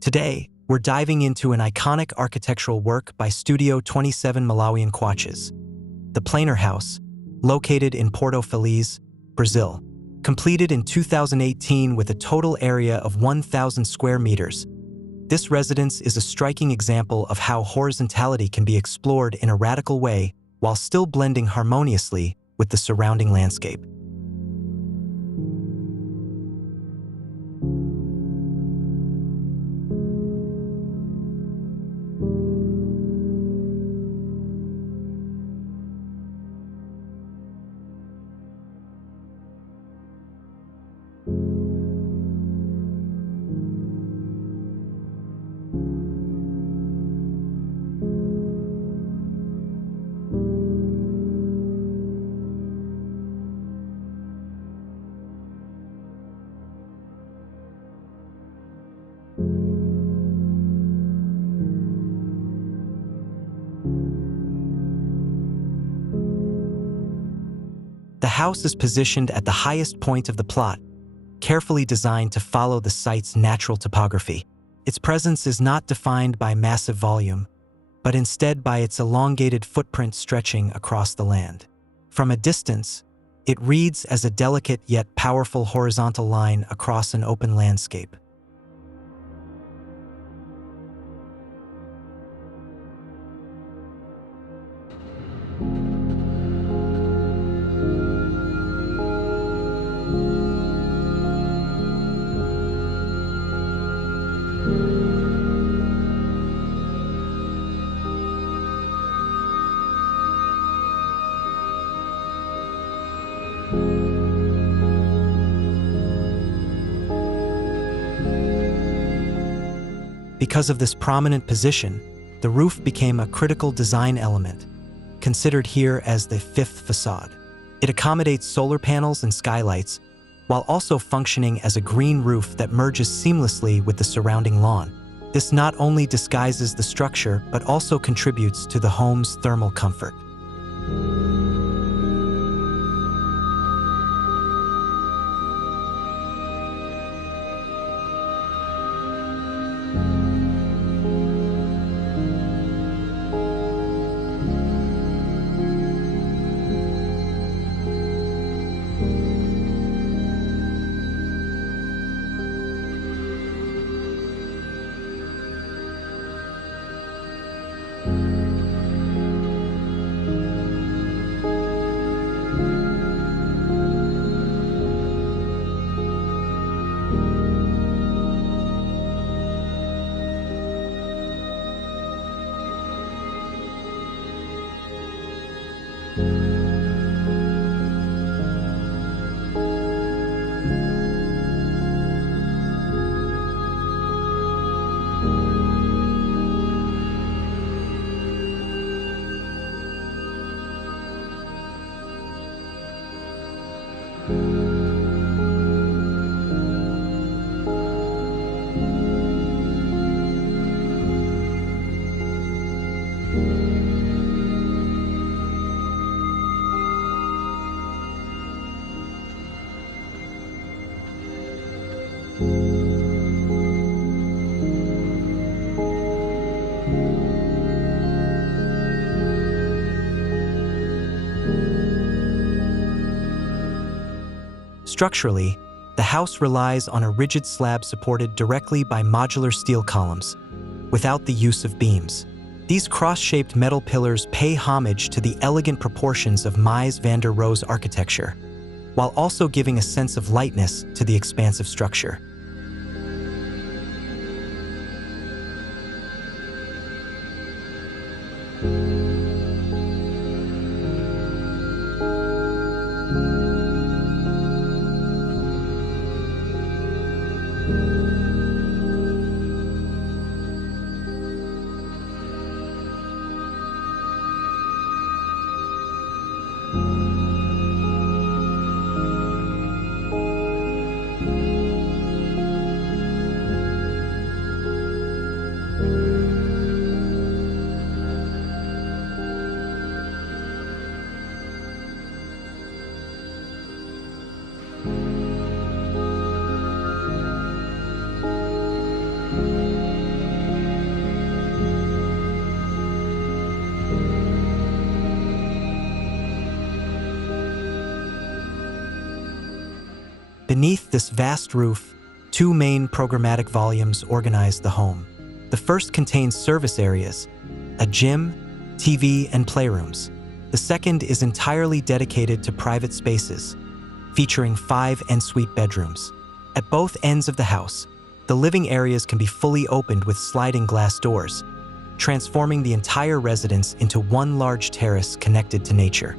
Today, we're diving into an iconic architectural work by Studio 27 Malawian Kwaches, the Planar House, located in Porto Feliz, Brazil. Completed in 2018 with a total area of 1,000 square meters, this residence is a striking example of how horizontality can be explored in a radical way while still blending harmoniously with the surrounding landscape. The house is positioned at the highest point of the plot, carefully designed to follow the site's natural topography. Its presence is not defined by massive volume, but instead by its elongated footprint stretching across the land. From a distance, it reads as a delicate yet powerful horizontal line across an open landscape. Because of this prominent position, the roof became a critical design element, considered here as the fifth facade. It accommodates solar panels and skylights, while also functioning as a green roof that merges seamlessly with the surrounding lawn. This not only disguises the structure, but also contributes to the home's thermal comfort. Structurally, the house relies on a rigid slab supported directly by modular steel columns, without the use of beams. These cross-shaped metal pillars pay homage to the elegant proportions of Mies van der Rohe's architecture, while also giving a sense of lightness to the expansive structure. Beneath this vast roof, two main programmatic volumes organize the home. The first contains service areas, a gym, TV, and playrooms. The second is entirely dedicated to private spaces, featuring 5 ensuite bedrooms. At both ends of the house, the living areas can be fully opened with sliding glass doors, transforming the entire residence into one large terrace connected to nature.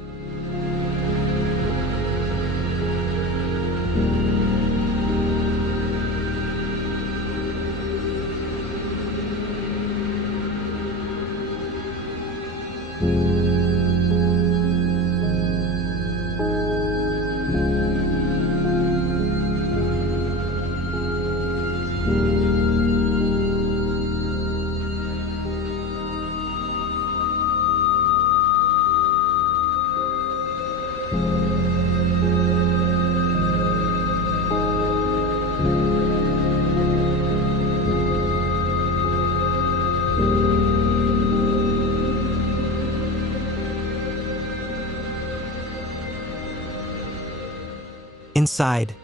Inside,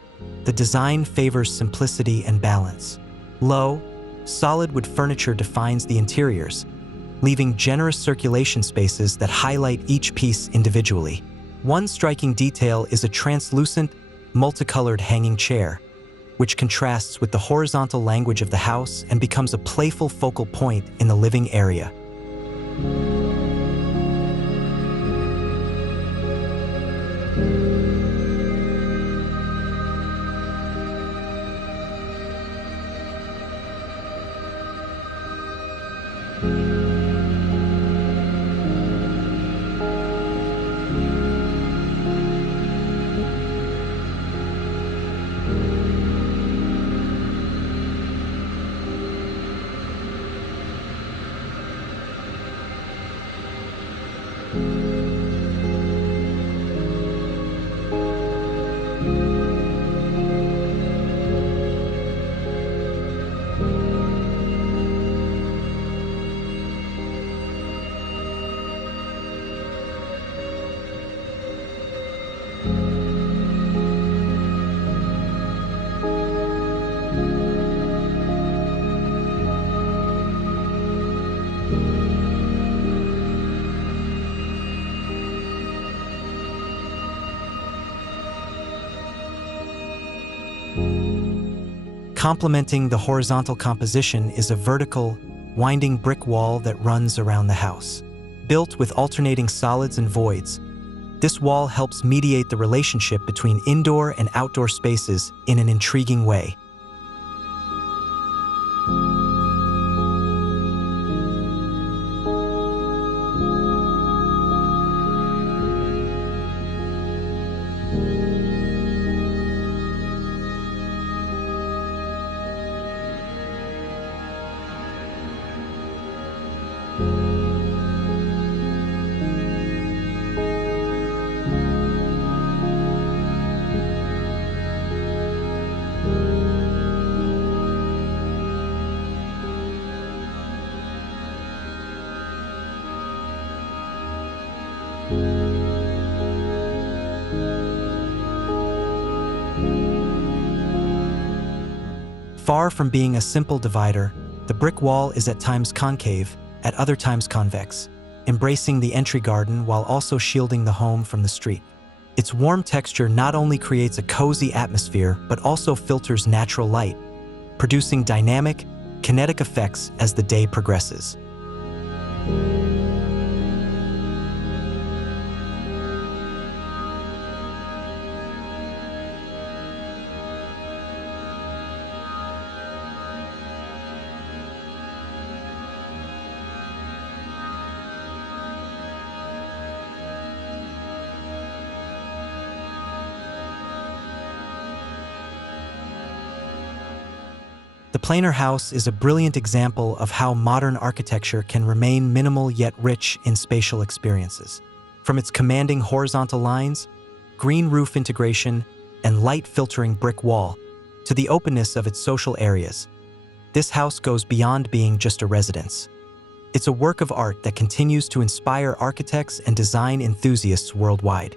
the design favors simplicity and balance. Low, solid wood furniture defines the interiors, leaving generous circulation spaces that highlight each piece individually. One striking detail is a translucent, multicolored hanging chair, which contrasts with the horizontal language of the house and becomes a playful focal point in the living area. Complementing the horizontal composition is a vertical, winding brick wall that runs around the house. Built with alternating solids and voids, this wall helps mediate the relationship between indoor and outdoor spaces in an intriguing way. Far from being a simple divider, the brick wall is at times concave, at other times convex, embracing the entry garden while also shielding the home from the street. Its warm texture not only creates a cozy atmosphere, but also filters natural light, producing dynamic, kinetic effects as the day progresses. The Planar House is a brilliant example of how modern architecture can remain minimal yet rich in spatial experiences. From its commanding horizontal lines, green roof integration, and light-filtering brick wall, to the openness of its social areas, this house goes beyond being just a residence. It's a work of art that continues to inspire architects and design enthusiasts worldwide.